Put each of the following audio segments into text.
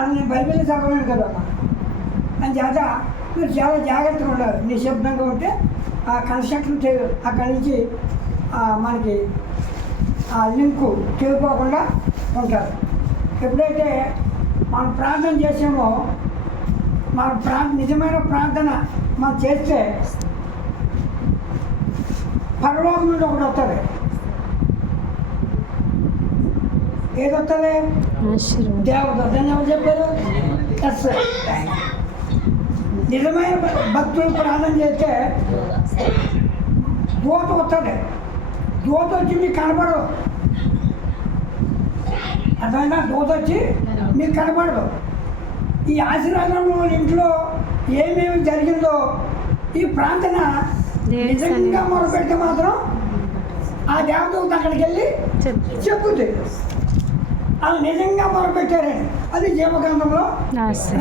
నేను బైబిల్ చదవలేను కదమ్మా అని చేత మీరు చాలా జాగ్రత్తగా ఉండాలి. నిశ్శబ్దంగా ఉంటే ఆ కన్స్ట్రక్షన్ అక్కడి నుంచి మనకి ఆ లింకు తెగిపోకుండా ఉంటారు. ఎప్పుడైతే మనం ప్రార్థన చేసామో మన నిజమైన ప్రార్థన మనం చేస్తే పరలోకం నుండి ఒకటి వస్తుంది. ఏదొస్తుంది? దేవత. దాన్ని ఎవరు చెప్పారు? ఎస్. నిజమైన భక్తులు ప్రార్థన చేస్తే దూత వస్తుంది. దూత వచ్చి మీకు కనపడదు. అర్థమైనా? దూత వచ్చి మీకు కనపడదు. ఈ ఆశీర్వాదంలో ఇంట్లో ఏమేమి జరిగిందో ఈ ప్రార్థన నిజంగా మొదలుపెడితే మాత్రం ఆ దేవదూత అక్కడికి వెళ్ళి చెప్పుద్ది. వాళ్ళు నిజంగా మొదలుపెట్టారని అది జీవగ్రంథంలో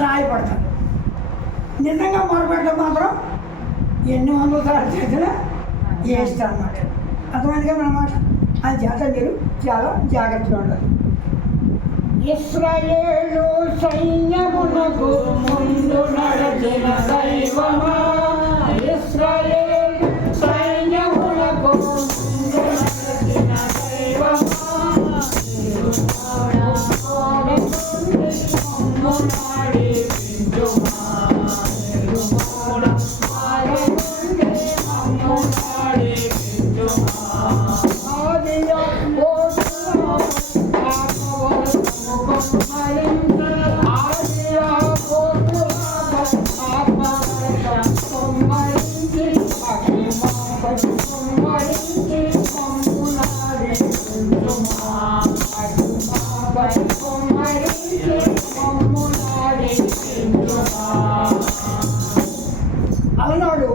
రాయబడతారు. నిజంగా మొదలుపెడితే మాత్రం ఎన్ని వందల సార్లు చేసినా వేస్తారు అన్నమాట. అర్థమైంది కదా అన్నమాట. అది చేత మీరు చాలా జాగ్రత్తగా ఉండాలి. ఇశ్రాయేలు సైన్యమునకు ముందు నడచిన దైవమా, ఇశ్రాయేలు సైన్యమునకు ముందు నడచిన దైవమా, అలనాడు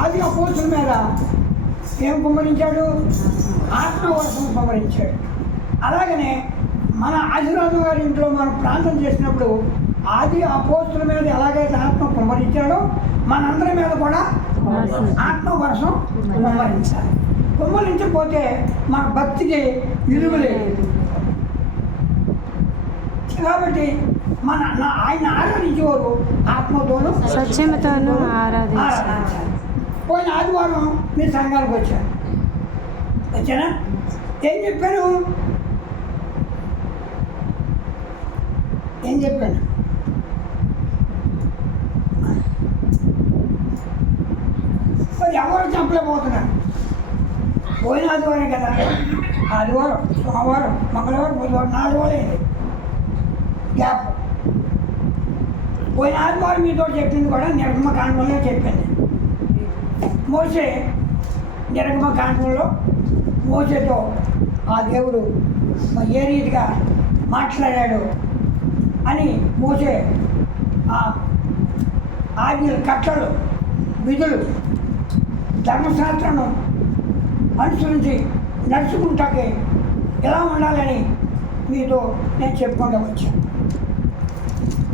ఆది అపోస్తుల మీద ఏం కుమ్మరించాడు? ఆత్మవర్షం కుమ్మరించాడు. అలాగనే మన ఆశీర్వాదం గారి ఇంట్లో మనం ప్రార్థన చేసినప్పుడు ఆది అపోస్తుల మీద ఎలాగైతే ఆత్మ కుమ్మరించాడో మనందరి మీద కూడా ఆత్మవర్షం కుమ్మరించాలి. కుమ్మరించకపోతే మన భక్తికి విలువ లేదు. కాబట్టి ఆయన ఆరాధించేవారు ఆత్మతోనూ సత్యముతోనూ ఆరాధించాలి. పోయిన ఆదివారం మీ సంఘానికి వచ్చానా? ఏం చెప్పాను? మరి ఎవరు చంపలేకపోతున్నారు? పోయిన ఆదివారం కదా. ఆదివారం, సోమవారం, మంగళవారం, బుధవారం 4 రోజులైంది గ్యాప్. పోయిన ఆదివారం మీతో చెప్పింది కూడా నిర్గమకాండంలో చెప్పింది. మోసే నిర్గమకాండంలో మోసేతో ఆ దేవుడు ఏ రీతిగా మాట్లాడాడు అని మోసే ఆ ఆజ్ఞలు, కట్టలు, విధులు, ధర్మశాస్త్రం అనుసరించి నడుచుకుంటాకే ఎలా ఉండాలని మీతో నేను చెప్పుకుంటూ వచ్చాను.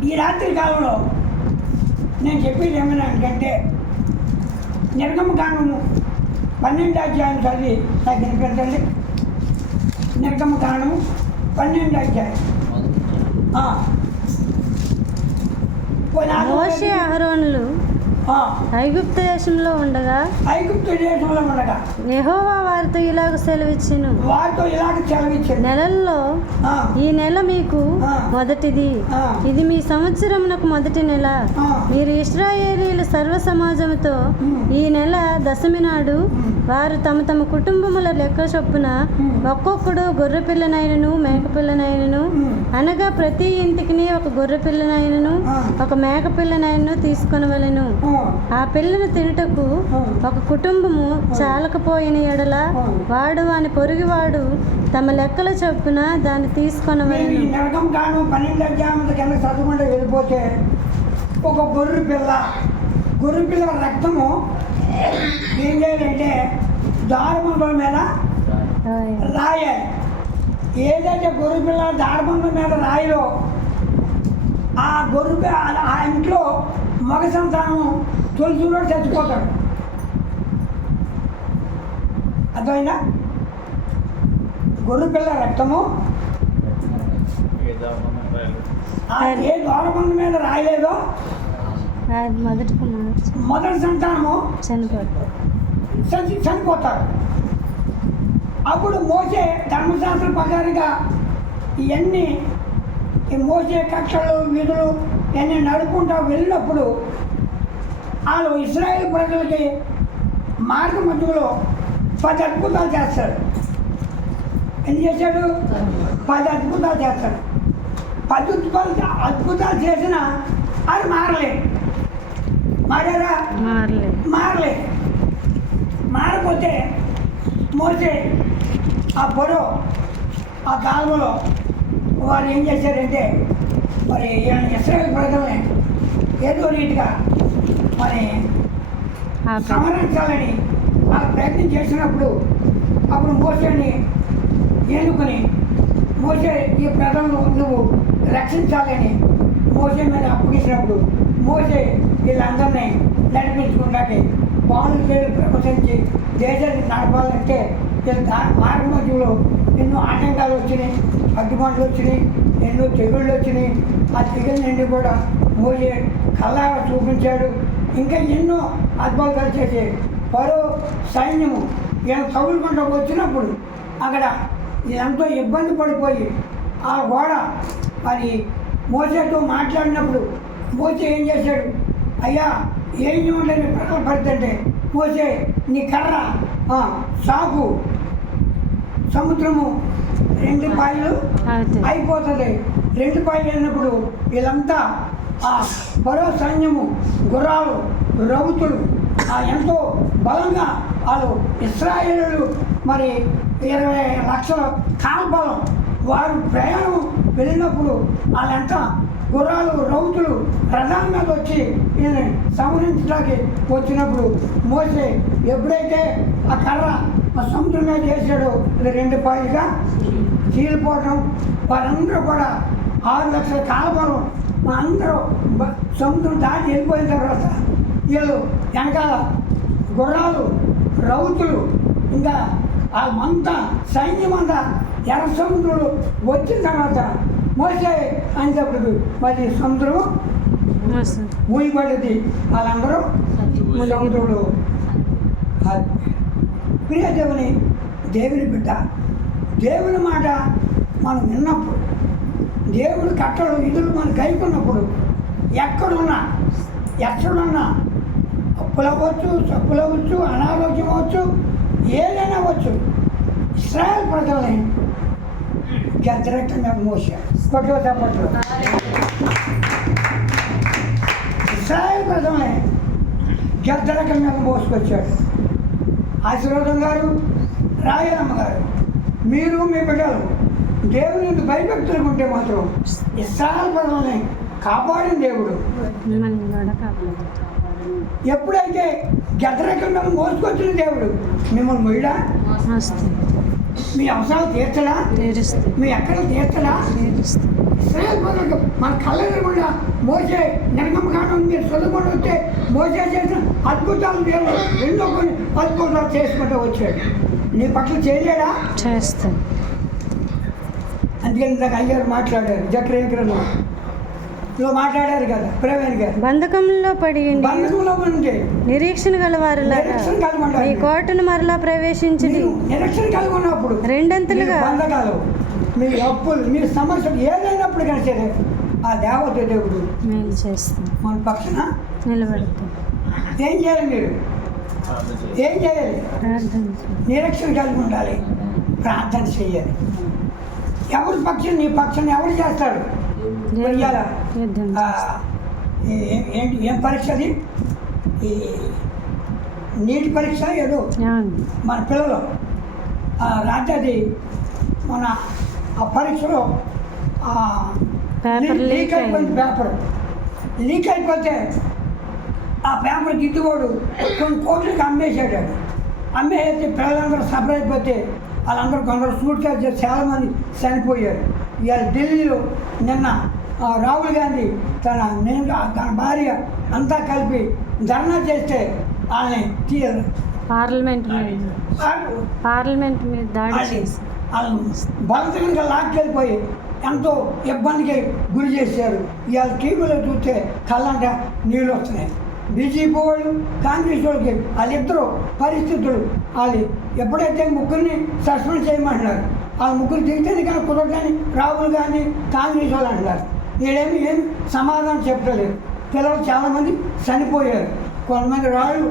ఈ రాత్రి కాలంలో నేను చెప్పేది ఏమైనా అంటే నిర్గమకాండము 12వ అధ్యాయం చదివి నాకు వినిపించండి. నిర్గమకాండము 12వ అధ్యాయం. మోషే అహరోనులు ఐగుప్తు దేశంలో ఉండగా యెహోవా వారితో ఇలాగ సెలవిచ్చెను, నెలల్లో ఈ నెల మీకు మొదటిది, ఇది మీ సంవత్సరమునకు మొదటి నెల. మీరు ఇశ్రాయేలీయుల సర్వ సమాజముతో ఈ నెల దశమి నాడు వారు తమ తమ కుటుంబముల లెక్క చొప్పున ఒక్కొక్కడు గొర్రె పిల్లనైనను మేక పిల్లనైనను, అనగా ప్రతి ఇంటికి ఒక గొర్రె పిల్లనైనను ఒక మేక పిల్లనైనను తీసుకొనవలెను. ఆ పిల్లను తినుటకు ఒక కుటుంబము చాలకపోయిన ఎడల వాడు వాని పొరుగువాడు తమ లెక్కల చొప్పున దాన్ని తీసుకొనవలెను. వెళ్ళిపోతే ఒక గొర్రె పిల్ల రక్తము ఏం చేయాలంటే దారుబంధం మీద రాయాలి. ఏదైతే గొర్రె పిల్ల దారుబంధం మీద రాయలో ఆ గొర్రె ఆ ఇంట్లో మగ సంతానం తొలిసూలో చచ్చిపోతాడు. అర్థమైనా? గొర్రె పిల్ల రక్తము ఏ ద్వారబంధ మీద రాయలేదో అది మొదటి కుమారుడు మొదటి సంతానము చనిపోతాడు. చనిపోతారు. అప్పుడు మోసే ధర్మశాస్త్ర ప్రకారంగా ఇవన్నీ ఈ మోసే కక్షలు విధులు ఇవన్నీ నడుపుకుంటూ వెళ్ళినప్పుడు వాళ్ళు ఇశ్రాయేల్ ప్రజలకి మార్గ మధ్యలో 10 అద్భుతాలు చేస్తాడు. ఎన్ని చేశాడు? 10 అద్భుతాలు చేస్తాడు. 10 అద్భుతాలు చేసినా అది మారలేదు. మారారా? మారలేదు. మారకపోతే మోసే ఆ పొరో ఆ కాలంలో వారు ఏం చేశారంటే మరి ఇశ్రాయేల్ ప్రజల్ని ఏదో రీతిగా మరి సంహరించాలని వాళ్ళు ప్రయత్నం చేసినప్పుడు అప్పుడు మోసేని ఎన్నుకొని మోసే ఈ ప్రజలను నువ్వు రక్షించాలని మోసే మీద అప్పగించినప్పుడు మోసే వీళ్ళందరినీ నడిపించుకుంటాకి వాళ్ళు పేరు ప్రపంచించి దేశాన్ని నడపాలంటే వీళ్ళ మార్గ మధ్యలో ఎన్నో ఆటంకాలు వచ్చినాయి, అడ్డుమంటలు వచ్చినాయి, ఎన్నో తెగుళ్ళు వచ్చినాయి. ఆ తెగుళ్ళన్నీ కూడా మోసే కళ్ళారా చూపించాడు. ఇంకా ఎన్నో అద్భుతాలు చేసే పరో సైన్యము వీళ్ళు తగులుకుంటూ వచ్చినప్పుడు అక్కడ ఎంతో ఇబ్బంది పడిపోయి ఆ గోడ మరి మోసేతో మాట్లాడినప్పుడు మోసే ఏం చేశాడు? అయ్యా ఏం చేయమంటే ప్రజలు పడుతుంటే మోసే నీ కర్ర సాకు సముద్రము 2 పాయలు అయిపోతుంది. 2 పాయలు అయినప్పుడు వీళ్ళంతా ఆ పరో సైన్యము గుర్రాలు రౌతులు ఎంతో బలంగా వాళ్ళు ఇశ్రాయేలు మరి 20 లక్షల కాల్బలం వారు ప్రయాణం వెళ్ళినప్పుడు వాళ్ళంతా గుర్రాలు రౌతులు రథాల మీద వచ్చి ఈయన సంహరించడానికి వచ్చినప్పుడు మోసే ఎప్పుడైతే ఆ కర్ర ఆ సముద్రం మీద చేశాడో 2 పాయలుగా చీలిపోవడం, వారందరూ కూడా 6 లక్షల కాలబలం అందరూ సముద్రం దాటి వెళ్ళిపోయిన తర్వాత వీళ్ళు వెనకాల గుర్రాలు రౌతులు ఇంకా వాళ్ళంతా సైన్యం అంతా ఎర్ర సముద్రులు వచ్చిన తర్వాత మోసే అనేటప్పుడు మళ్ళీ సముద్రం మూయబడింది. వాళ్ళందరూ సముద్రులు. ప్రియ దేవుని బిడ్డ, దేవుని మాట మనం విన్నప్పుడు, దేవుడు కట్టలు విధులు మనం కైకున్నప్పుడు ఎక్కడున్నా అప్పులు అవ్వచ్చు, సప్పులు అవ్వచ్చు, అనారోగ్యం అవ్వచ్చు, ఏదైనా అవ్వచ్చు, ఇశ్రాయేల్ ప్రజల్ని గద్దరెక్కగా మోసాడు. కొట్టో తప్పట్లు ఇశ్రాయేల్ ప్రజల్ని గద్దరెక్కగా మోసుకొచ్చాడు. ఆశీర్వాదం గారు, రాయలమ్మ గారు, మీరు మీ బిడ్డలు దేవుని భయభక్తులు ఉంటే మాత్రం ఇశ్రాయేల్ ప్రజల్ని కాపాడిన దేవుడు ఎప్పుడైతే గద్దరెక్కగా మోసుకొచ్చిన దేవుడు మిమ్మల్ని మొయ్యడా? మీ అవసరాలు తీర్చడా? మీ ఎక్కడ తీర్చడా? ఇశ్రాయేల్ ప్రజలకు మన కళ్ళ ఎదురుగుండా మోసే నిర్గమకాండం మీరు చదువుకొని వస్తే మోసే చేసిన అద్భుతాలు దేవుడు ఎన్నో కొన్ని అద్భుతాలు చేసుకుంటూ వచ్చాడు. నీ పట్ల చేయలేడా? చేస్తాను. అందుకని ఇందాక అయ్యారు మాట్లాడారు, జక్రేకరలో మాట్లాడారు కదా ప్రవీణ్ గారు. బంధకంలో పడి ఉంటే నిరీక్షణ గలవారు ఈ కోటను మరలా ప్రవేశించి నిరీక్షణ కలిగి ఉన్నప్పుడు రెండంతలుగా బంధకాలు, మీ అప్పులు, మీ సమస్యలు ఏదైనప్పుడు కానీ సరే ఆ దేవత దేవుడు మేలు చేస్తాం, మన పక్షన నిలబడతాం. ఏం చేయాలి? మీరు ఏం చేయాలి? నిరీక్షణ కలిగి ఉండాలి, ప్రార్థన చేయాలి. ఎవరి పక్షం? నీ పక్షం ఎవరు చేస్తాడు? ఏంటి ఏం పరీక్ష అది? ఈ నీటి పరీక్ష ఏదో మన పిల్లలు రాత్రి మన ఆ పరీక్షలో లీక్ అయిపోయింది. లీక్ అయిపోతే ఆ పేపర్ గిట్టుకోడు కొన్ని కోట్లకి అమ్మేసాడు. అమ్మేసి పిల్లలందరూ సఫర్ అయిపోతే వాళ్ళందరూ కొందరు సూట్ కేసు చేసి చాలామంది చనిపోయారు. ఇవాళ ఢిల్లీలో నిన్న రాహుల్ గాంధీ తన భార్య అంతా కలిపి ధర్నా చేస్తే వాళ్ళని పార్లమెంట్ మీద దాడి చేసి వాళ్ళు బలవంతంగా లాక్కెళ్ళిపోయి ఎంతో ఇబ్బందికి గురి చేశారు. ఇవాళ టీవీలో చూస్తే కళ్ళంట నీళ్ళు వస్తున్నాయి. బీజేపీ వాళ్ళు కాంగ్రెస్ వాళ్ళకి వాళ్ళిద్దరూ పరిస్థితులు వాళ్ళు ఎప్పుడైతే ముగ్గురిని సస్పెండ్ చేయమంటున్నారు, వాళ్ళ ముగ్గురు దిగితే కానీ కుదరదని రాహుల్ గాంధీ కాంగ్రెస్ వాళ్ళు అంటున్నారు. వీళ్ళేమి ఏం సమాధానం చెప్పలేదు. పిల్లలు చాలామంది చనిపోయారు. కొంతమంది రాళ్ళు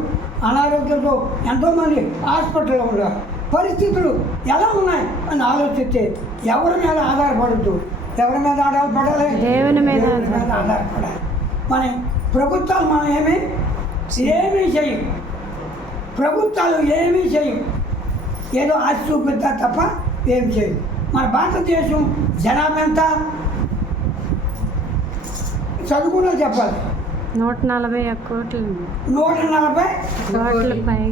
అనారోగ్యంతో ఎంతోమంది హాస్పిటల్లో ఉన్నారు. పరిస్థితులు ఎలా ఉన్నాయి అని ఆలోచిస్తే ఎవరి మీద ఆధారపడద్దు. ఎవరి మీద ఆధారపడాలి? దేవుని మీద ఆధారపడాలి. మన ప్రభుత్వాలు మనం ఏమీ చేయం. ప్రభుత్వాలు ఏమీ చేయం. ఏదో ఆశ చూపిద్దా తప్ప ఏం చేయం. మన భారతదేశం జనాభా ఎంత? చదువుకున్నా చెప్పాలి. 140 కోట్లు. 140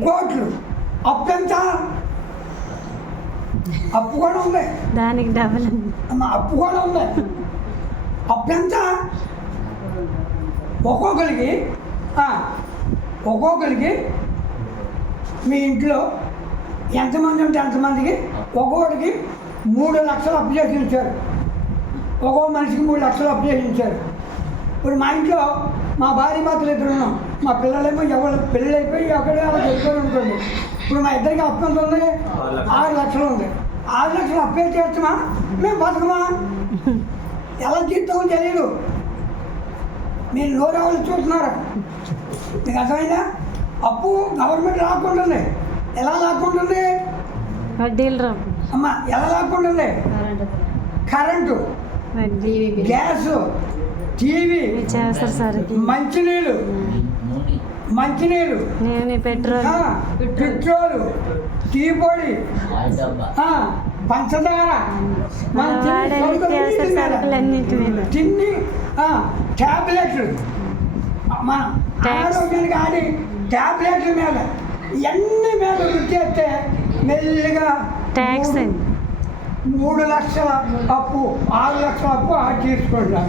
కోట్లు. అప్పు ఎంత? అప్పు కూడా ఉంది. దానికి డబల్ అమ్మ అప్పు కూడా ఉంది. అప్పు ఎంత? ఒక్కొక్కరికి మీ ఇంట్లో ఎంతమంది ఉంటే అంతమందికి ఒక్కొక్కడికి 3 లక్షలు అప్పు చేసి ఉంచారు. ఒక్కో మనిషికి 3 లక్షలు అప్పు చేసి ఉంచారు. ఇప్పుడు మా ఇంట్లో మా భార్య భర్తలు ఇద్దరు ఉన్నాం. మా పిల్లలేమో ఎవరు పెళ్ళి అయిపోయి అక్కడే అలా వెళ్ళిపోయి ఉంటుంది. ఇప్పుడు మా ఇద్దరికి అప్పు ఎంత ఉంది? 6 లక్షలు ఉంది. 6 లక్షలు అప్పే చేస్తామా? మేము బతకమా? ఎలా తీస్తామో తెలియదు. మీరు నోరావులు చూస్తున్నారు. మీకు అర్థమైందా? అప్పు గవర్నమెంట్ లాక్కుంటుంది. ఎలా లాక్కుంటుంది? వడ్డీలు రావు అమ్మ. ఎలా లాక్కుంటుంది? కరెంటు, గ్యాసు, టీవీ, మంచినీళ్ళు, పెట్రోలు, టీ పొడి, పంచదార, తిన్ని, ట్యాబ్లెట్లు, మన ఆరోగ్యానికి ఆడి ట్యాబ్లెట్ల మీద ఇవన్నీ మీద వృత్తి మెల్లిగా ట్యాక్స్ 3 లక్షల అప్పు, 6 లక్షల అప్పు తీసుకుంటాం.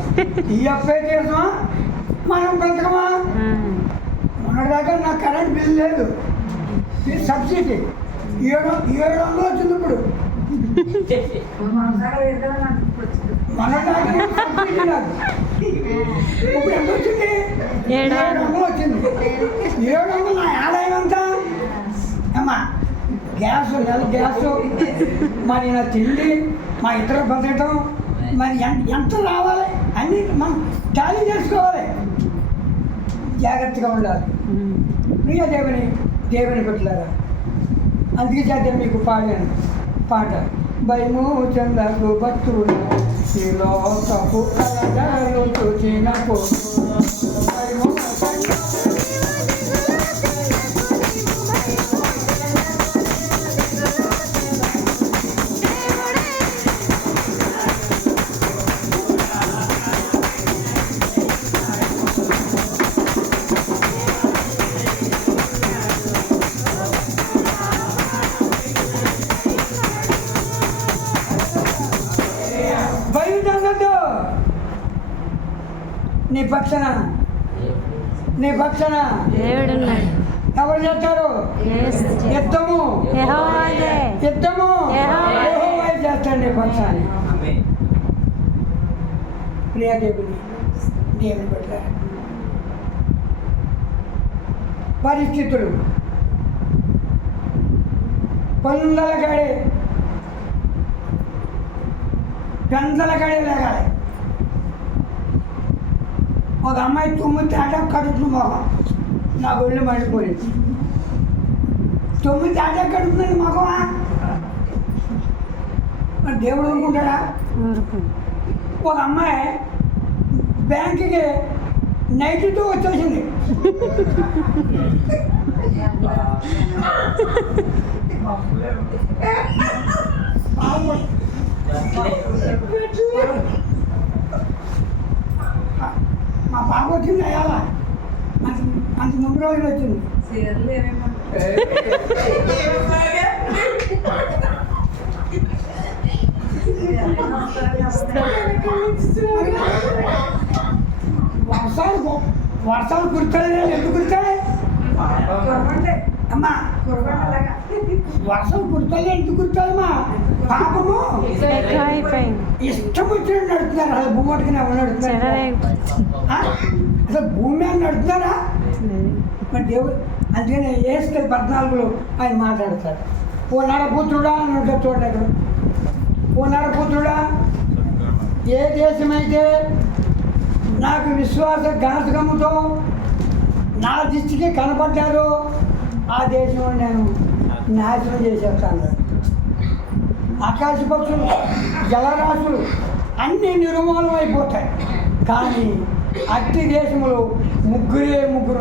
ఈ అప్పే చేసామా? మనం బ్రతకమా? మొన్నటిదాకా నాకు కరెంట్ బిల్ లేదు. ఇది సబ్సిడీ 700 వచ్చింది. ఇప్పుడు మొన్నటిదాకా సబ్సిడీ నాకు. ఇప్పుడు ఎంత వచ్చింది? 700 వచ్చింది. 700 నా ఆదాయం అంతా. అమ్మా గ్యాసు, నెల గ్యాసు, మరి నా తిండి, మా ఇద్దరు బతకటం, మరి ఎంత రావాలి అన్నీ మనం టాలీ చేసుకోవాలి. జాగ్రత్తగా ఉండాలి. ప్రియ దేవుని పెట్టలేదా? అందుకే చేద్దాం మీకు పాడాను పాట. భయము చందకు భక్తుడు నీలో తప్పు కలగాలు చూచినప్పుడు భయము నీ పక్షాన దేవుడున్నాడు. ఎవరు చేస్తారు? యుద్ధము యెహోవాదే చేస్తాడు నీ పక్షాన్ని. ప్రియ దేవుని పట్ల పరిస్థితులు పెందల కాడే లేగాలి. ఒక అమ్మాయి తుమ్మి తేడా కడుపుతుంది. మొగం నా ఒళ్ళు మండిపోయింది. తుమ్మి తేడా కడుపుతుంది మొగమా? మరి దేవుడు అనుకుంటాడా? ఒక అమ్మాయి బ్యాంకుకి నైట్తో వచ్చేసింది. మా బాబు వచ్చింది అయ్యాల అంత ముందు రోజులు వచ్చింది. వర్షాలు కురుతాయి. ఎందుకు కురుతాయి అమ్మా? వర్షాలు కురుతాయి ఎందుకు కురుతాయమ్మా? పాపము ఎక్కువ అయిపోయింది. ఇష్టం వచ్చినట్టు నడుతున్నారు. అసలు భూమి పట్టుకుని ఎవరు నడుతున్నారు? అసలు భూమి మీద నడుతున్నారా? మరి దేవుడు అందుకని ఏసుకెళ్ళి 14లో ఆయన మాట్లాడతాడు. ఓ నరపుత్రుడా అని ఉంటాడు చూడండి అక్కడ. ఓ నరపుత్రుడా, ఏ దేశమైతే నాకు విశ్వాసఘాతకముతో నా దృష్టికి కనపడ్డారో ఆ దేశం నేను నాశనం చేసేస్తాను. ఆకాశ పక్షులు, జలరాశులు అన్నీ నిర్మూలం అయిపోతాయి. కానీ అట్టి దేశంలో ముగ్గురు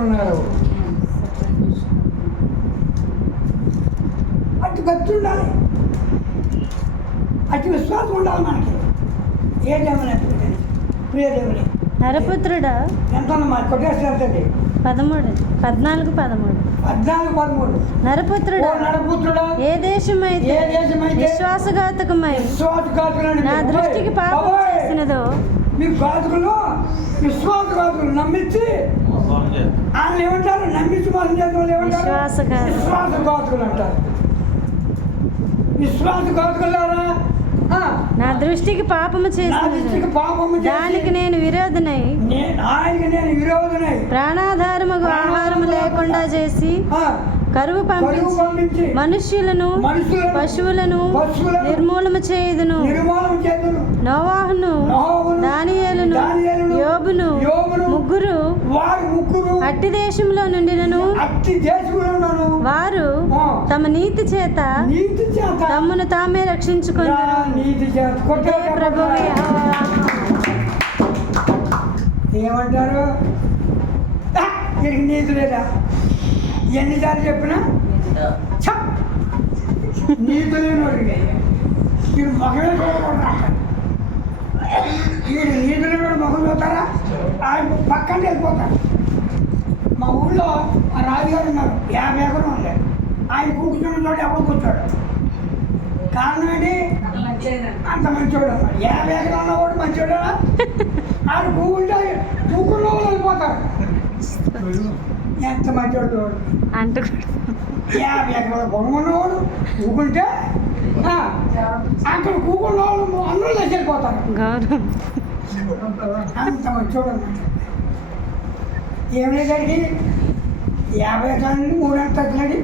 ఉన్నారు. అట్టి భక్తి ఉండాలి, అట్టి విశ్వాసం ఉండాలి మనకి. ఏ దేవుని ప్రియ దేవుని నరపుత్రుడా ఎంత మరి కొట్టేస్తే వెళ్తుంది 14:13 నరపుత్రుడా, ఏ దేశమైతే విశ్వాసఘాతకమై నా దృష్టికి పాపం చేసినదో, మీ ఘాతకులు విశ్వాసఘాతకులు నమ్మించి ఆయన ఏమంటారు? నమ్మించి మోసం చేసిన వాళ్ళు ఏమంటారు? విశ్వాసఘాతకులు అంటారు. విశ్వాసఘాతకులారా, నా దృష్టికి పాపము చేసి దానికి నేను విరోధనై ప్రాణాధారముగు ఆహారము లేకుండా చేసి కరువు పంపించి మనుష్యులను పశువులను నిర్మూలము చేయుదును. నోవాహును, దానియేలును, యోబును ముగ్గురు అట్టి దేశంలో నుండినను వారు తమ నీతి చేత తమను తామే రక్షించుకున్నారు. ప్రభువు యెహోవా. ఏమంటారు? నీతి లేదా? ఎన్నిసార్లు చెప్పినా నీతి లేనివాడికి వీడు మొహమే చూడకూడదు. వీడు నీతి లేనివాడు మొహం చూస్తారా? ఆయన పక్కన వెళ్ళిపోతారు. మా ఊళ్ళో ఆ రాజుగారు ఉన్నారు, 50 ఎకరం ఉంది. ఆయన కూర్చున్న చోట ఎవరు కూర్చోడు. కారణం ఏంటి? అంత మంచోడు అన్నాడు. 50 ఎకరం ఉన్నవాడు మంచోడా? ఆయన కూకుంటే కూకుల్లో వెళ్ళిపోతారు. ఎంత మంచోడు అంటూ 50 ఎకరాల పొలం ఉన్నవాడు కూకుంటే అక్కడ కూకున్న వాళ్ళు అందరూ వెళ్ళిపోతారు. అంత మంచోడు అన్నమాట. ఏం లేదాడికి 50 ఎకరాల నుండి 3 ఎంత తగ్గినాడు.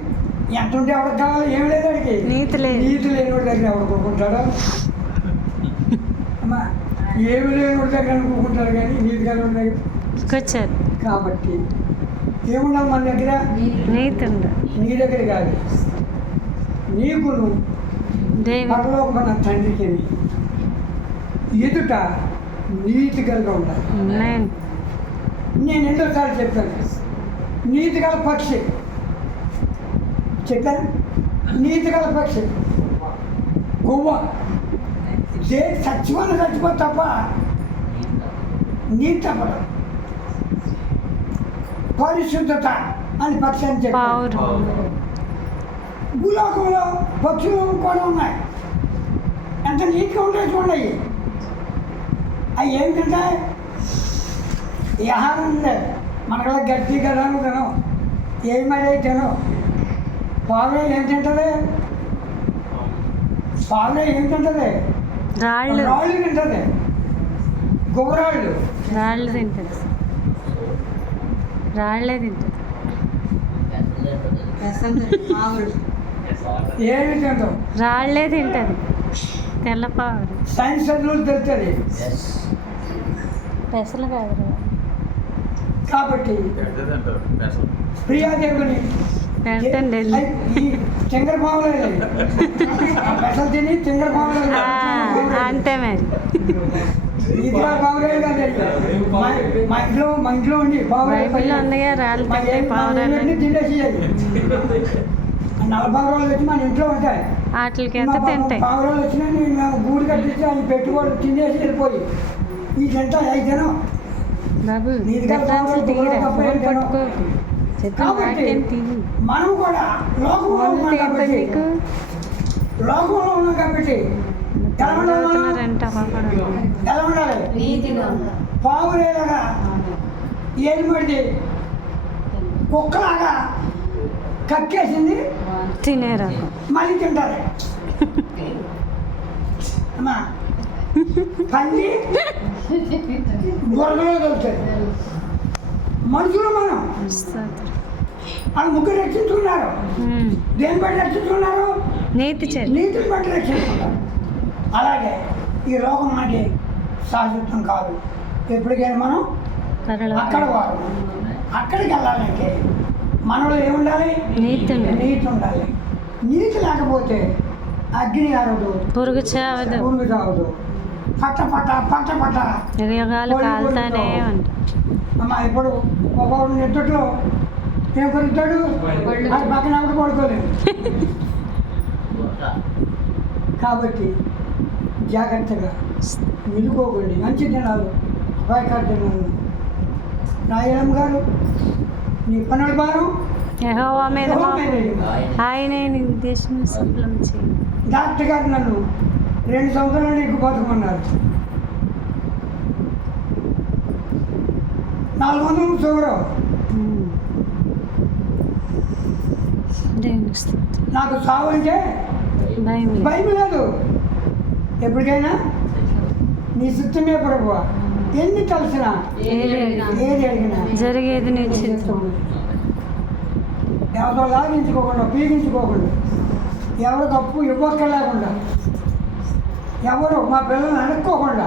ఎంత ఉంటే ఎవరికి కావాలి? ఏం లేదాడికి నీతి లేనివాడి దగ్గర ఎవరు కూకుంటాడు? అమ్మా, ఏమి లేనివాడి దగ్గర కూకుంటారు కానీ నీతి కాని దగ్గర వచ్చారు. కాబట్టి ఏమున్నావు మన దగ్గర? నీ దగ్గర కాదు, నీకును పరలోకమైన తండ్రికి ఎదుట నీతి కలిగి ఉండాలి. నేను ఎన్నోసార్లు చెప్పాను, నీతి గల పక్షి చెప్పాను. నీతి గల పక్షి గువ్వ చచ్చిపో తప్ప నీతి తప్పదు. పరిశుద్ధత అని పక్షి అని చెప్పారు. భూలోకంలో పక్షులు కూడా ఉన్నాయి. ఎంత నీట్గా ఉంటాయి చూడండి. అవి ఏమిటంటే ఈ ఆహారం ఉంది మనకలా గట్టి కదా తినం, ఏమడే తినం. పావులే ఏం తింటుంది? పావులే ఏం తింటుంది? రాళ్ళు తింటుంది. గుబరాళ్ళు రాళ్ళే తింటుంది. ఏమి తింటాం? రాళ్ళే తింటుంది. తెల్లపావులు సైన్స్ రూల్ తెలుస్తుంది. పెసలు కాదు కాబట్టి ప్రియాదేవుని చెంగర పావులు పెసలు తిని చెంగర పావులు అంతే మరి. ఇది పావురాలు కాదండి. మా ఇంట్లో ఉండి పావురాలు తినేసి 40 పావురాలు వచ్చి మన ఇంట్లో ఉంటాయి. వాటికి ఎంత తింటాయి? పావురాలు వచ్చినా మేము గూడు కట్టించి అవి పెట్టుకోవడం తినేసి వెళ్ళిపోయి ఈ తింటా 5 దినం. కాబట్టి మనం కూడా లోకంలో ఉన్నాం కాబట్టి ఎలా ఉండాలి? పావురేలాగా ఏది పడితే కుక్కలాగా కక్కేసింది తినేరా మళ్ళీ తింటారు. అమ్మా పంది బురదలో దొరుకుతుంది. మనుషులు మనం వాళ్ళు ముగ్గురు రక్షించుకున్నారు. దేని బట్టి రక్షించుకున్నారు? నీతిని బట్టి రక్షించుకున్నారు. అలాగే ఈ లోకం మనకి శాశ్వతం కాదు. ఎప్పటికైనా మనం అక్కడ వారు అక్కడికి వెళ్ళాలంటే మనలో ఏముండాలి? నీతి ఉండాలి. నీతి లేకపోతే అగ్ని ఆరదు, పురుగు చావదు, పట్ట అమ్మా. ఇప్పుడు ఒకడు నెట్టట్లో ఏం కొరుకుతాడు? అది పక్కన ఆవిడ పడుకోలేదు. కాబట్టి జాగ్రత్తగా నిలుకోకండి. మంచి దినాలు, అపాయకార దినాలు. రాయలమ్మ గారు నీ పనుల భారం డాక్టర్ గారు నన్ను 2 సంవత్సరాలు నీకు బతుకున్నారు. 400 షుగరు. నాకు సావు అంటే భయం లేదు. ఎప్పటికైనా నీ సిద్ధమే ప్రభువా. ఎన్ని కలిసినా ఏది అడిగినా జరిగేది ఎవరో లాగించుకోకుండా, పీగించుకోకుండా, ఎవరు తప్పు ఇవ్వక్కర్లేకుండా, ఎవరు మా పిల్లల్ని అడుక్కోకుండా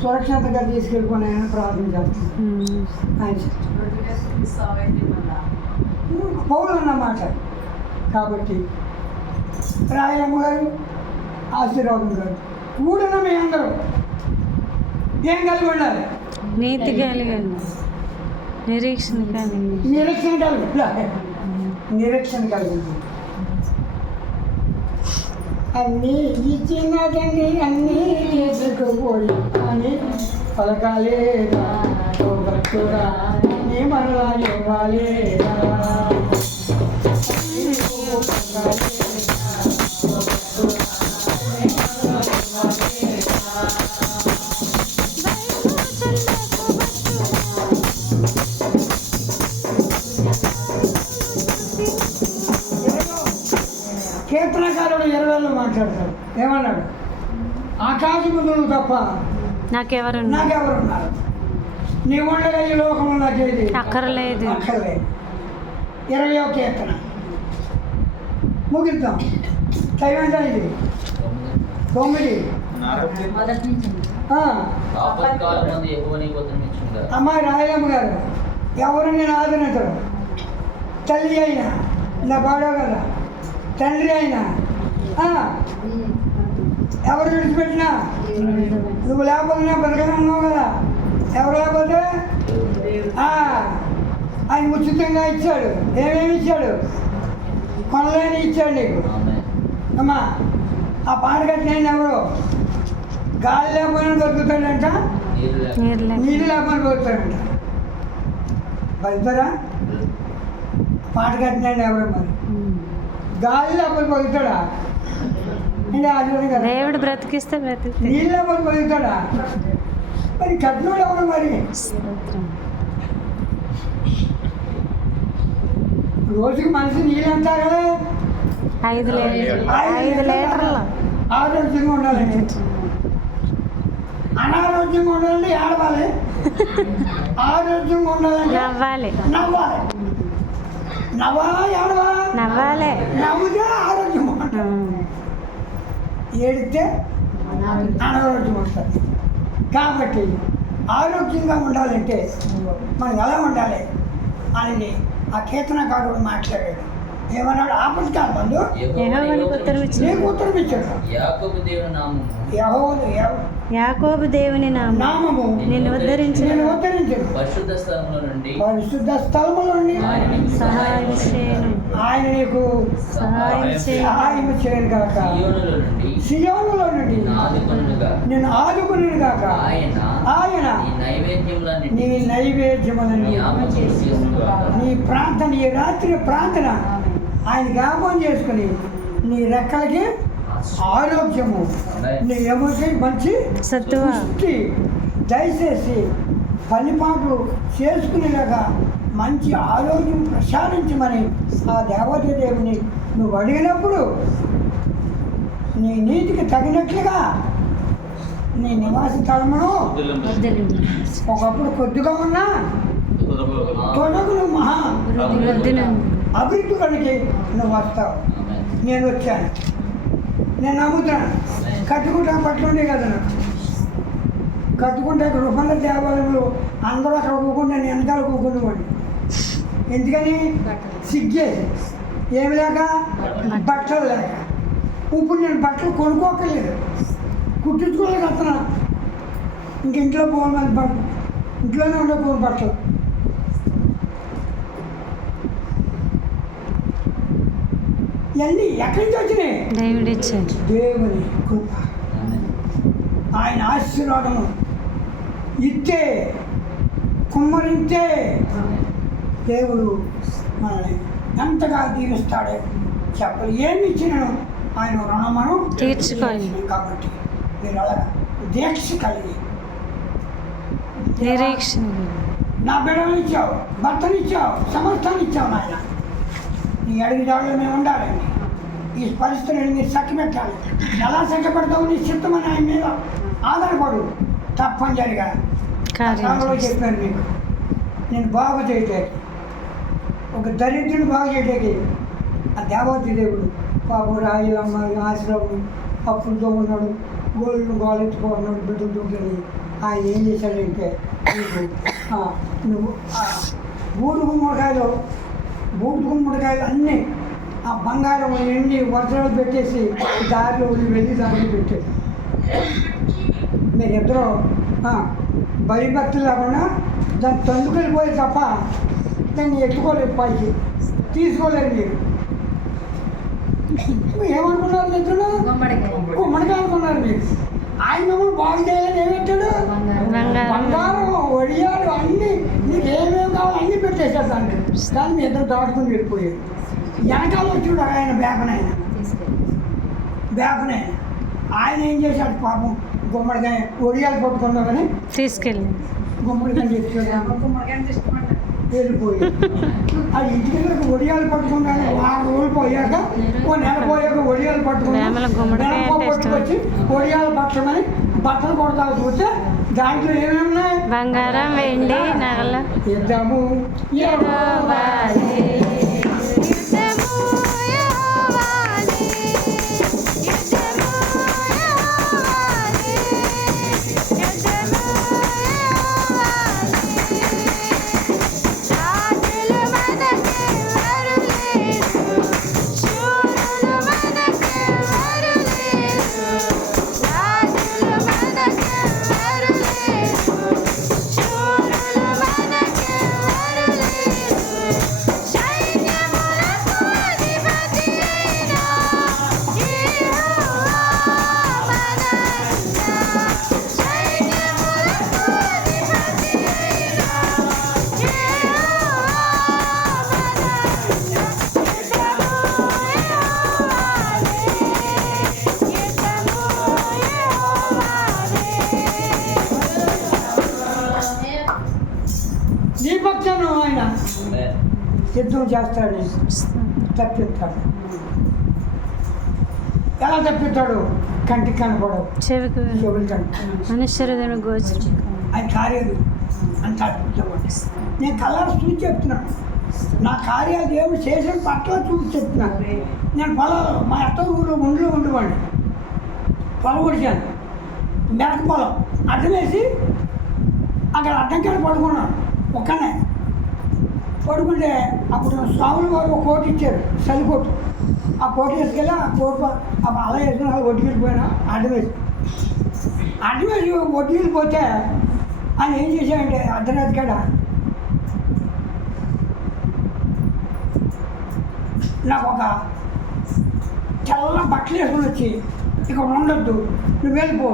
సురక్షితంగా తీసుకెళ్ళిపోయినా ప్రార్థన చేస్తాను. పౌలు అన్నమాట. కాబట్టి రాయలమ్మ గారు, ఆశీర్వాదం గారు కూడిన మీ అందరూ ఏం కలిగి ఉండాలి? నీతి కలిగి, నిరీక్షణ కలిగి అన్నీ ఇచ్చినదండి, అన్నీ తీసుకుపోయి అని పలకాలేదా భక్తుడా, నీ మనలా ఇవ్వాలేదా? కీర్తనకారుడు 20లో మాట్లాడతాడు. ఏమన్నాడు? ఆకాశముందు తప్ప నాకెవరున్నారు? నీ ఉండగా ఈ లోకంలో నాకేది అక్కర్లేదు. 20వ కీర్తన ముగిద్దాం. టైం ఇది 9. అమ్మాయి రాయలమ్మ గారు ఎవరు నేను ఆదరించరు. తల్లి అయినా నా పాడో కదా, తండ్రి అయినా ఎవరు విడిచిపెట్టినా నువ్వు లేకపోతే నా బతకనే ఉన్నావు కదా. ఎవరు లేకపోతే ఆయన ఉచితంగా ఇచ్చాడు. ఏమేమి ఇచ్చాడు? కొనలేని ఇచ్చాడు నీకు. అమ్మా ఆ పాట కట్టిన ఎవరు? గాలి లేకపోయినా బతుకుతాడంట, నీళ్ళు లేకపోయినా బతుకుతాడంట. బతుకుతారా? పాట కట్టిన ఎవరు? మరి గాలి లేకపోతే బతుకుతాడా? దేవుడు బ్రతికిస్తే నీళ్ళు లేకపోతే బతుకుతాడా? మరి కట్టినోడు ఎవరు? మరి రోజుకి మనిషి నీళ్ళు అంటారు కదా, 5 లీటర్లు. ఆరోగ్యంగా ఉండాలండి. అనారోగ్యంగా ఉండాలంటే ఏడవాలి, ఆరోగ్యంగా ఉండాలంటే నవ్వాలి. నవ్వాలా ఏడవాలి? నవ్వుతే ఆరోగ్యం ఉంటుంది, ఏడితే అనారోగ్యం వస్తుంది. కాబట్టి ఆరోగ్యంగా ఉండాలంటే మనం ఎలా ఉండాలి అని ఆ కీర్తనకారుడు మాట్లాడాడు. ఏమన్నాడు? ఆపత్కాలం బంధు నీకు ఉత్తరం ఇచ్చాడు. యాకోబు దేవుని నామము నిన్ను ఉద్ధరించును, పరిశుద్ధ స్థలములో నుండి ఆయన నీకు సహాయం చేయను కాక, సియోనులో నుండి నేను ఆదుకునేను కాక, ఆయన నీ నైవేద్యములని నీ ప్రార్థన, ఈ రాత్రి ప్రార్థన ఆయన జ్ఞాపకం చేసుకుని నీ రెక్కలకి ఆరోగ్యము, నీ ఎముకకి మంచి సృష్టి దయచేసి పనిపాటు చేసుకునేలాగా మంచి ఆరోగ్యం ప్రసాదించమని ఆ దేవతా దేవుని నువ్వు అడిగినప్పుడు నీ నీతికి తగినట్లుగా నీ నివాస స్థలమును ఒకప్పుడు కొద్దిగా ఉన్నా తొలగును మహా అభివృద్ధి కనుక నువ్వు వస్తావు. నేను వచ్చాను, నేను నమ్ముతాను. కట్టుకుంటా పట్లు ఉండే కదా నాకు, కట్టుకుంటే గృహంలో దేవాలయంలో అందరూ అక్కడ కూకుండా నేను వెనకాల కూకునేవాడిని. ఎందుకని? సిగ్గేసి, ఏమి లేక, బట్టలు లేక. ఇప్పుడు నేను బట్టలు కొనుక్కోకలేదు, కుట్టించుకోలేదు అతను. ఇంక ఇంట్లో పోవాలి బట్టలు, ఇంట్లోనే ఉండకపోను బట్టలు. ఇవన్నీ ఎక్కడి నుంచి వచ్చినాయి? దేవుని కృప, ఆయన ఆశీర్వాదము ఇస్తే, కుమ్మరింతే దేవుడు మనల్ని ఎంతగా దీవిస్తాడే చెప్పలు. ఏమి ఇచ్చినాను ఆయన రుణం మనం తీర్చుకోవాలి. కాబట్టి మీరు అలాగా దీక్ష కలిగి, నా బిడ్డలు ఇచ్చావు, భర్తని ఇచ్చావు, సమస్తాన్ని ఇచ్చావు నాయన. నీ అడిగి దాడిలో మేము ఉండాలండి. ఈ పరిస్థితులను మీరు చక్కబెట్టాలి. ఎలా చక్కబెడతావు? నీ చిత్తమని ఆయన మీద ఆధారపడు. తప్పనిసరిగా కాలంలో చెప్పాను మీకు, నేను బాగు చేయటానికి, ఒక దరిద్రుని బాగు చేయటానికి ఆ దేవతి దేవుడు పాపం రాయిలమ్మ ఆశ్రమం అప్పులతో ఉన్నాడు, గోళ్ళు గోలెత్తుకున్నాడు, బిడ్డలతో ఆయన ఏం చేశాడంటే నువ్వు బూడు గుమ్మడికాయలు అన్నీ ఆ బంగారం ఎండి వజ్రాలు పెట్టేసి దారిలో వెళ్ళి దారిలో పెట్టాడు. మీరిద్దరూ భయభక్తులు లేకుండా దాన్ని తందుకెళ్ళిపోయి తప్ప దాన్ని ఎత్తుకోలేదు, పైకి తీసుకోలేదు. మీరు ఏమనుకున్నారు? నిద్రలో గుమ్మడికాయ అనుకున్నారు మీరు. ఆయన మమ్మల్ని బాగు చేయాలని ఏమెట్టాడు? బంగారం, వడియాలు అన్నీ, మీకు ఏమేమి కావాలో అన్నీ పెట్టేశారు దాన్ని. కానీ మీ ఇద్దరు దాటుకుని వెళ్ళిపోయారు. వెనకాల వచ్చాడు ఆయన బేపనైనా ఆయన ఏం చేశాడు పాపం? గుమ్మడికాయ వడియాలు పట్టుకున్నామని తీసుకెళ్ళి గుమ్మడికాయ వెళ్ళిపోయి అది ఇంటి దగ్గరకు వడియాలు పట్టుకున్నాను. 6 రోజులు పోయాక, ఓ నెల పోయాక వడియాలు పట్టుకున్నాను. పట్టుకొచ్చి వడియాలు పట్టమని బట్టలు కొడతా చూస్తే దాంట్లో ఏమేమున్నాయి? బంగారం, వెండి, నగలు. ఇద్దాము నీ పక్షాన ఆయన యుద్ధం చేస్తాడు, తప్పిస్తాడు. ఎలా తప్పిస్తాడు? కంటికి కనపడవు, చెవులు కనపడవు, అది కార్యాలు అంత అద్భుతం. నేను కలర్ చూసి చెప్తున్నాను, నా కార్యాలు దేవుడు చేసిన పట్ల చూసి చెప్తున్నాను. నేను పొలాలు మా అత్త ఊళ్ళో ఉండేవాడిని, పొలం కొడిచాను, మెరక పొలం అడ్డం వేసి అక్కడ అడ్డంకెళ్ళి పడుకున్నాను ఒక్కనే. పడుకుంటే అప్పుడు స్వాములు వారు ఒక కోటు ఇచ్చారు, చలికోటు. ఆ కోటు వేసుకెళ్ళి ఆ కోటు అలా వేసుకుని అలా ఒడ్డుకెళ్ళిపోయినా అడ్డం వేసి ఒడ్డుకెళ్ళిపోతే ఆయన ఏం చేశాడంటే అర్ధరాత్రి కాడ నాకు ఒక తెల్ల బట్టలు వేసుకుని వచ్చి, ఇక ఉండొద్దు, నువ్వు వెళ్ళిపో,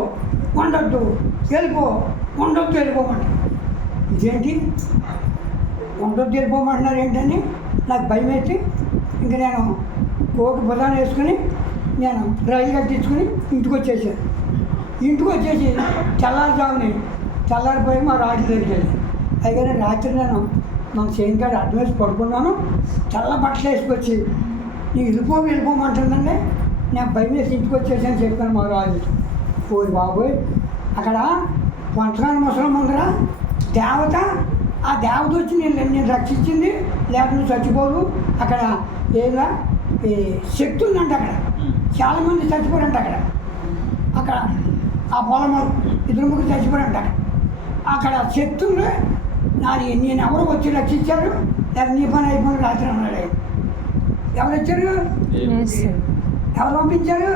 ఉండొద్దు, వెళ్ళిపోమంట. ఇదేంటి ఉండొద్దు వెళ్ళిపోమంటున్నారు ఏంటని నాకు భయం వేసి ఇంక నేను కోటు బుధాన్ని వేసుకుని నేను రైలు కట్టించుకుని ఇంటికి వచ్చేసి తెల్లారిపోయి మా రాజు దగ్గరికి వెళ్ళి, అయితే రాత్రి నేను మా చేయికాడ అడ్డం వేసి పడుకున్నాను. తెల్ల బట్టలు వేసుకొచ్చి నీకు వెళ్ళిపోమంటుందండి. నేను భయం వేసి ఇంటికి వచ్చేసి అని చెప్పాను మా రాజు. పోయి బాబోయ్ అక్కడ వంటకాని ముసలం ముందర దేవత, ఆ దేవత వచ్చి నేను రక్షించింది, లేకపోతే నువ్వు చచ్చిపోదు. అక్కడ ఏదా ఈ శక్తి ఉందంట. అక్కడ చాలామంది చచ్చిపోరంట. అక్కడ ఆ పొలంలో 2 చచ్చిపోరంట. అక్కడ శక్తి ఉంది. నేను ఎవరు వచ్చి రక్షించారు, లేదా నీ పని అయిపోయిన రాత్రి అన్నాడు ఆయన. ఎవరు వచ్చారు? ఎవరు పంపించారు?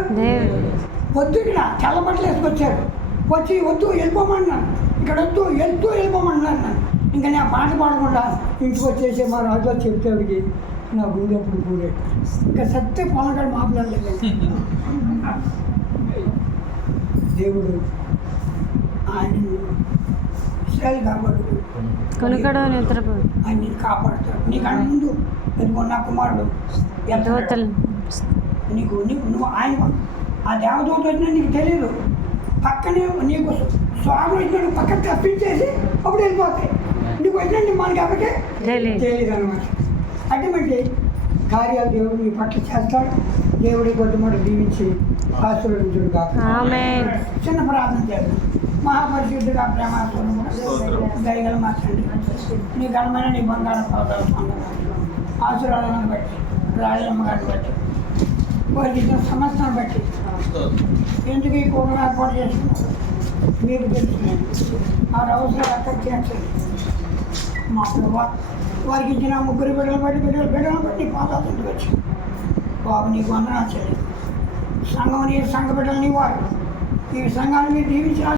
వద్దు, ఇక్కడ తెల్లబట్టలు వేసుకొచ్చారు. వచ్చి వద్దు వెళ్ళిపోమన్నాను, ఇక్కడ వద్దు వెళ్ళిపోమన్నారు నన్ను. ఇంకా నేను పాట పాడకుండా ఇంటికి వచ్చేసి మా రాజు చెప్తాడికి నా గుండె అప్పుడు కూరే. ఇంకా సత్య పొలంకాడు మా పిల్లలు దేవుడు ఆయన ఇస్రాయేల్ కాపాడు, ఆయన నేను కాపాడుతాడు. నీకన్నా ముందు ఎదుగు నా కుమారుడు నీకు నువ్వు ఆయన ఆ దేవదూత వచ్చినా నీకు తెలియదు. పక్కనే నీకు స్వాగం వచ్చినట్టు పక్కన తప్పించేసి అప్పుడు వెళ్ళిపోతాయి. నీకు వచ్చినట్టు మనకి ఎవరికి తెలియదు అనమాట. అటువంటి కార్యాలు దేవుడు నీ పట్ల చేస్తాడు. దేవుడి కొద్ది మాట దీవించి ఆశీర్వదించుడు కాక. చిన్న ప్రార్థన చేద్దాం. మహాపరిశుద్ధుగా ప్రేమ దయగల మా తండ్రి, నీ ఘనమైన నీ బంగారం పదాలు ఆశీర్వాదాలను బట్టి, రాజమ్మ గారిని బట్టి, వారికి ఇచ్చిన సమస్యను బట్టి, ఎందుకు ఈ కూటమి ఏర్పాటు చేసుకున్నారు మీకు తెలుసుకున్నాను. ఆ అవసరాలు అక్కడ చేర్చండి. మా ప్రభావ వారికి ఇచ్చిన 3 బిడ్డలు బట్టి పాదాలు ఇంటికి వచ్చి బాబు నీకు వందనాలు చేయాలి. సంఘం నీ సంఘ బిడ్డలు నీ వారు ఈ సంఘాన్ని మీరు దీవించిన